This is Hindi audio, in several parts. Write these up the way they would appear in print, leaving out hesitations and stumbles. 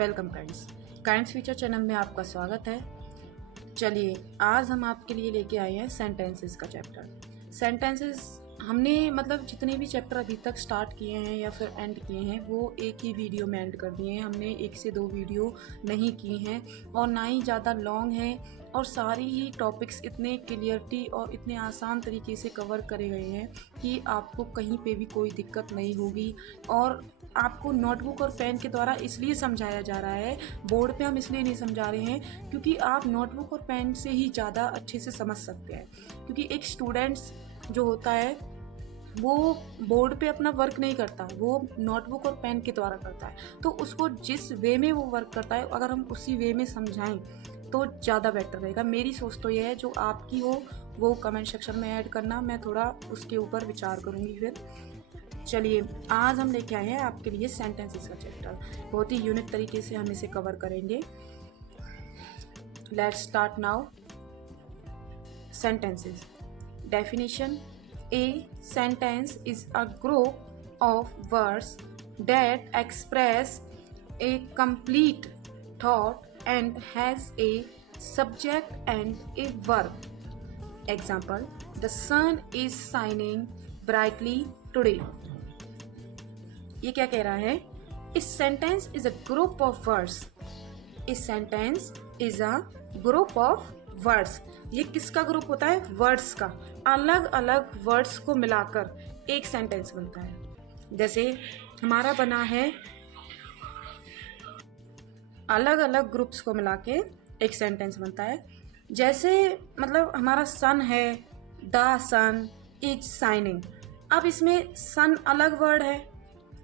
Welcome friends, kinds future channel में आपका स्वागत है। चलिए आज हम आपके लिए लेके आए हैं सेंटेंसेस का चैप्टर। सेंटेंसेस हमने जितने भी चैप्टर अभी तक स्टार्ट किए हैं या फिर एंड किए हैं वो एक ही वीडियो में एंड कर दिए हैं। हमने 1 से 2 वीडियो नहीं की हैं और ना ही ज़्यादा लॉन्ग है, और सारी ही टॉपिक्स इतने क्लियरिटी और इतने आसान तरीके से कवर करे गए हैं कि आपको कहीं पे भी कोई दिक्कत नहीं होगी। और आपको नोटबुक और पेन के द्वारा इसलिए समझाया जा रहा है, बोर्ड पे हम इसलिए नहीं समझा रहे हैं क्योंकि आप नोटबुक और पेन से ही ज़्यादा अच्छे से समझ सकते हैं। क्योंकि एक स्टूडेंट्स जो होता है वो बोर्ड पे अपना वर्क नहीं करता, वो नोटबुक और पेन के द्वारा करता है। तो उसको जिस वे में वो वर्क करता है अगर हम उसी वे में समझाएं तो ज़्यादा बेटर रहेगा। मेरी सोच तो ये है, जो आपकी हो वो कमेंट सेक्शन में ऐड करना, मैं थोड़ा उसके ऊपर विचार करूँगी। फिर चलिए आज हम लेके आए हैं आपके लिए सेंटेंसेस का चैप्टर। बहुत ही यूनिक तरीके से हम इसे कवर करेंगे। Let's start now. Sentences definition. A sentence is a group of words that express a complete thought and has a subject and a verb. Example: the sun is shining brightly today. ये क्या कह रहा है? इस sentence is a group of words. इस sentence is a group of words. ये किसका ग्रुप होता है? वर्ड्स का। अलग अलग वर्ड्स को मिलाकर एक सेंटेंस बनता है। जैसे हमारा बना है अलग अलग ग्रुप्स को मिला के एक सेंटेंस बनता है। जैसे हमारा सन है, द सन इज शाइनिंग। अब इसमें सन अलग वर्ड है,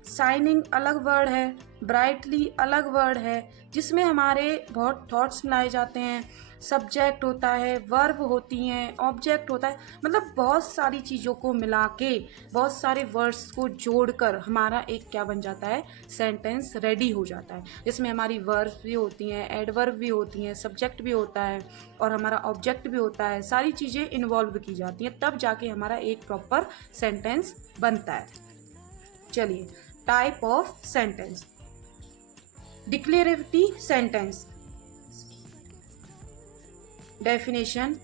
शाइनिंग अलग वर्ड है, ब्राइटली अलग वर्ड है, जिसमें हमारे बहुत थॉट्स मिलाए जाते हैं। सब्जेक्ट होता है, वर्ब होती हैं, ऑब्जेक्ट होता है। बहुत सारी चीज़ों को मिला के, बहुत सारे वर्ड्स को जोड़कर हमारा एक क्या बन जाता है? सेंटेंस रेडी हो जाता है, जिसमें हमारी वर्ब भी होती हैं, एडवर्ब भी होती हैं, सब्जेक्ट भी होता है और हमारा ऑब्जेक्ट भी होता है। सारी चीज़ें इन्वॉल्व की जाती हैं, तब जाके हमारा एक प्रॉपर सेंटेंस बनता है। चलिए type of sentence. Declarative sentence. Definition.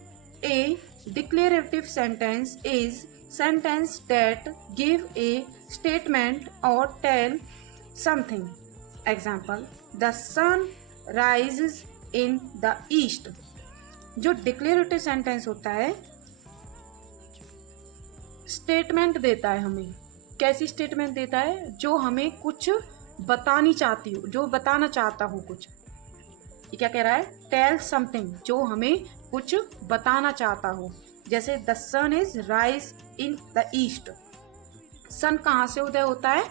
A declarative sentence is sentence that give a statement or tell something. Example: the sun rises in the east. जो declarative sentence होता है स्टेटमेंट देता है हमें। कैसी स्टेटमेंट देता है? जो हमें कुछ बतानी चाहती हो, जो बताना चाहता हो कुछ। ये क्या कह रहा है? टेल समथिंग, जो हमें कुछ बताना चाहता हो। जैसे the sun is rise in the east. Sun कहाँ से उदय होता है?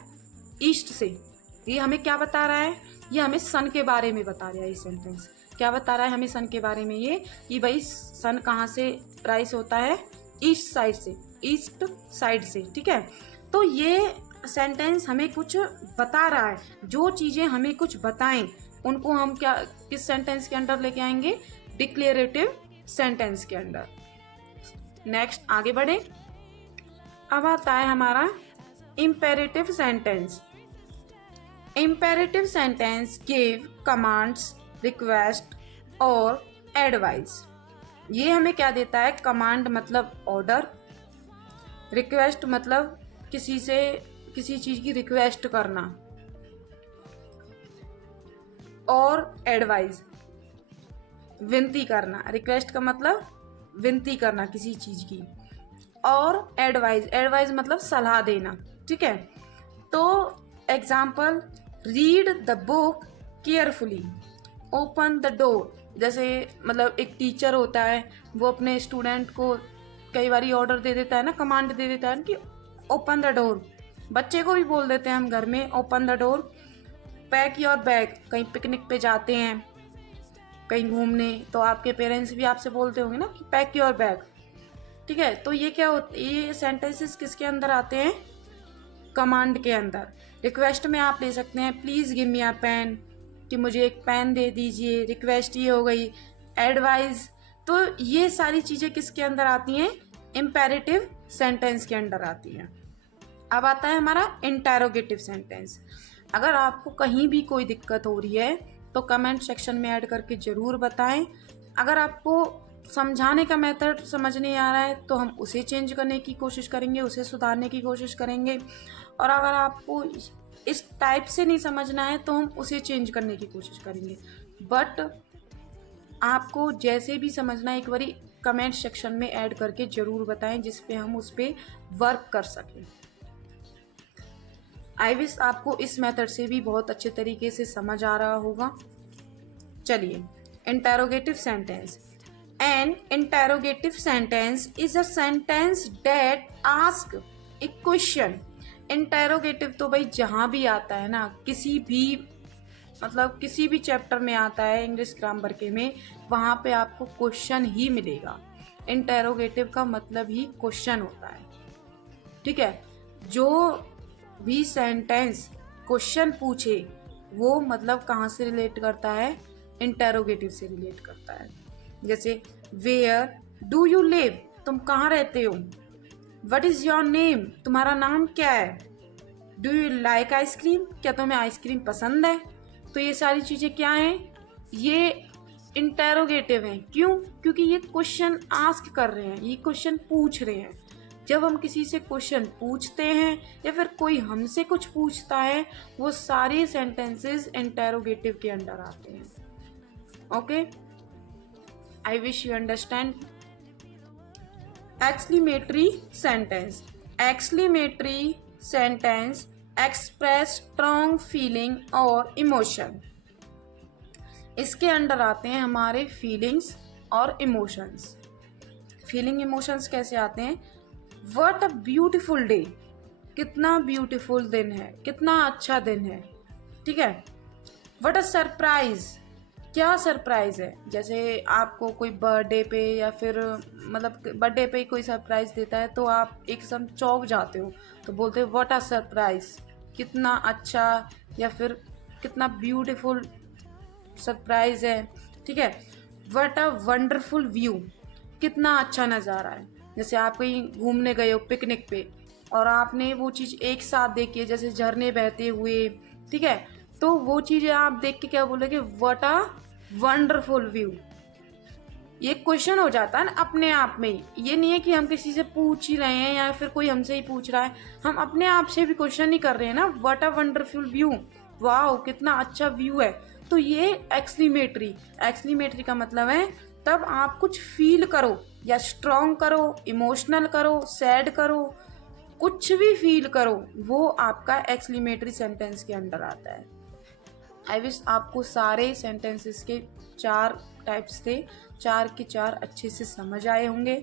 ईस्ट से। ये हमें क्या बता रहा है? ये हमें सन के बारे में बता रहा है। ये सेंटेंस क्या बता रहा है हमें सन के बारे में? ये कि भाई सन कहाँ से राइज होता है? ईस्ट साइड से, ईस्ट साइड से। ठीक है, तो ये सेंटेंस हमें कुछ बता रहा है। जो चीजें हमें कुछ बताएं उनको हम क्या, किस सेंटेंस के अंडर लेके आएंगे? डिक्लेरेटिव सेंटेंस के अंडर। नेक्स्ट आगे बढ़े। अब आता है हमारा imperative sentence. Imperative sentence give commands, request और एडवाइस। ये हमें क्या देता है? कमांड मतलब ऑर्डर, रिक्वेस्ट मतलब किसी से किसी चीज की रिक्वेस्ट करना, और एडवाइस विनती करना। रिक्वेस्ट का मतलब विनती करना किसी चीज की, और एडवाइस, एडवाइस मतलब सलाह देना। ठीक है, तो example: read the book carefully, open the door. जैसे एक टीचर होता है, वो अपने स्टूडेंट को कई बार ऑर्डर दे देता है ना, कमांड दे देता है कि ओपन द डोर। बच्चे को भी बोल देते हैं हम घर में, open the door. Pack your bag, कहीं पिकनिक पे जाते हैं, कहीं घूमने, तो आपके पेरेंट्स भी आपसे बोलते होंगे ना कि पैक योर बैग। ठीक है, तो ये क्या होता है? ये सेंटेंसेस किसके अंदर आते हैं? कमांड के अंदर। रिक्वेस्ट में आप ले सकते हैं please give me a pen, कि मुझे एक पेन दे दीजिए। रिक्वेस्ट ये हो गई। एडवाइस, तो ये सारी चीजें किसके अंदर आती हैं? इंपेरेटिव सेंटेंस के अंदर आती हैं। अब आता है हमारा इंटेरोगेटिव सेंटेंस। अगर आपको कहीं भी कोई दिक्कत हो रही है तो कमेंट सेक्शन में ऐड करके ज़रूर बताएं। अगर आपको समझाने का मेथड समझ नहीं आ रहा है तो हम उसे चेंज करने की कोशिश करेंगे, उसे सुधारने की कोशिश करेंगे। और अगर आपको इस टाइप से नहीं समझना है तो हम उसे चेंज करने की कोशिश करेंगे। बट आपको जैसे भी समझना है एक बारी कमेंट सेक्शन में ऐड करके ज़रूर बताएं, जिस पे हम उस पर वर्क कर सकें। आई विश आपको इस मेथड से भी बहुत अच्छे तरीके से समझ आ रहा होगा। चलिए, interrogative sentence. N interrogative sentence is a sentence that ask A question. Interrogative तो भाई जहाँ भी आता है ना, किसी भी चैप्टर में आता है इंग्लिश ग्रामर के में, वहाँ पे आपको क्वेश्चन ही मिलेगा। इंटेरोगेटिव का मतलब ही क्वेश्चन होता है, ठीक है। जो भी सेंटेंस क्वेश्चन पूछे वो मतलब कहाँ से रिलेट करता है, इंटेरोगेटिव से रिलेट करता है। जैसे वेयर डू यू लिव, तुम कहाँ रहते हो। व्हाट इज योर नेम, तुम्हारा नाम क्या है। डू यू लाइक आइसक्रीम, क्या तुम्हें आइसक्रीम पसंद है। तो ये सारी चीज़ें क्या हैं, ये इंटेरोगेटिव हैं। क्यों, क्योंकि ये क्वेश्चन आस्क कर रहे हैं, ये क्वेश्चन पूछ रहे हैं। जब हम किसी से क्वेश्चन पूछते हैं या फिर कोई हमसे कुछ पूछता है, वो सारे सेंटेंसेस इंटेरोगेटिव के अंडर आते हैं। Okay, I wish you understand. Exclamatory sentence. Exclamatory sentence express strong feeling और इमोशन। इसके अंडर आते हैं हमारे फीलिंग्स और इमोशंस। फीलिंग इमोशंस कैसे आते हैं, व्हाट अ ब्यूटीफुल डे, कितना ब्यूटीफुल दिन है, कितना अच्छा दिन है, ठीक है। व्हाट अ सरप्राइज, क्या सरप्राइज है। जैसे आपको कोई बर्थडे पे या फिर मतलब बर्थडे पे कोई सरप्राइज देता है तो आप एकदम चौंक जाते हो, तो बोलते हो व्हाट अ सरप्राइज, कितना अच्छा या फिर कितना ब्यूटीफुल सरप्राइज है, ठीक है। व्हाट अ वंडरफुल व्यू, कितना अच्छा नज़ारा है। जैसे आप कहीं घूमने गए हो पिकनिक पे और आपने वो चीज़ एक साथ देखी है, जैसे झरने बहते हुए, ठीक है, तो वो चीज़ें आप देख के क्या बोलोगे, व्हाट अ वंडरफुल व्यू। ये क्वेश्चन हो जाता है ना अपने आप में ही। ये नहीं है कि हम किसी से पूछ ही रहे हैं या फिर कोई हमसे ही पूछ रहा है, हम अपने आप से भी क्वेश्चन ही कर रहे हैं ना, what a wonderful view, wow कितना अच्छा व्यू है। तो ये एक्सक्लेमेटरी का मतलब है तब आप कुछ फील करो, या स्ट्रॉन्ग करो, इमोशनल करो, सैड करो, कुछ भी फील करो, वो आपका एक्सक्लेमेटरी सेंटेंस के अंडर आता है। आई विश आपको सारे सेंटेंसेस के 4 टाइप्स थे, 4 के 4 अच्छे से समझ आए होंगे।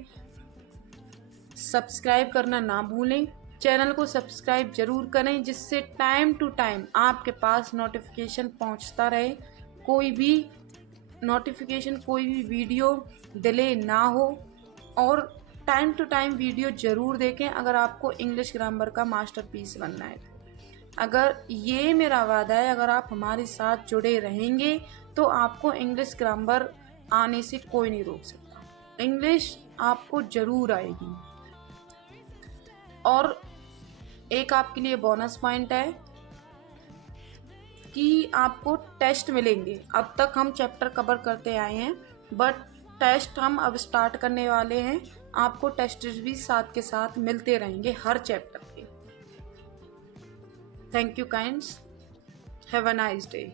सब्सक्राइब करना ना भूलें, चैनल को सब्सक्राइब जरूर करें, जिससे टाइम टू टाइम आपके पास नोटिफिकेशन पहुंचता रहे, कोई भी नोटिफिकेशन, कोई भी वीडियो डिले ना हो। और टाइम टू टाइम वीडियो ज़रूर देखें अगर आपको इंग्लिश ग्रामर का मास्टरपीस बनना है। अगर ये मेरा वादा है, अगर आप हमारे साथ जुड़े रहेंगे तो आपको इंग्लिश ग्रामर आने से कोई नहीं रोक सकता, इंग्लिश आपको ज़रूर आएगी। और एक आपके लिए बोनस पॉइंट है कि आपको टेस्ट मिलेंगे। अब तक हम चैप्टर कवर करते आए हैं, बट टेस्ट हम अब स्टार्ट करने वाले हैं। आपको टेस्ट भी साथ के साथ मिलते रहेंगे हर चैप्टर के। Thank you kinds, have a nice day.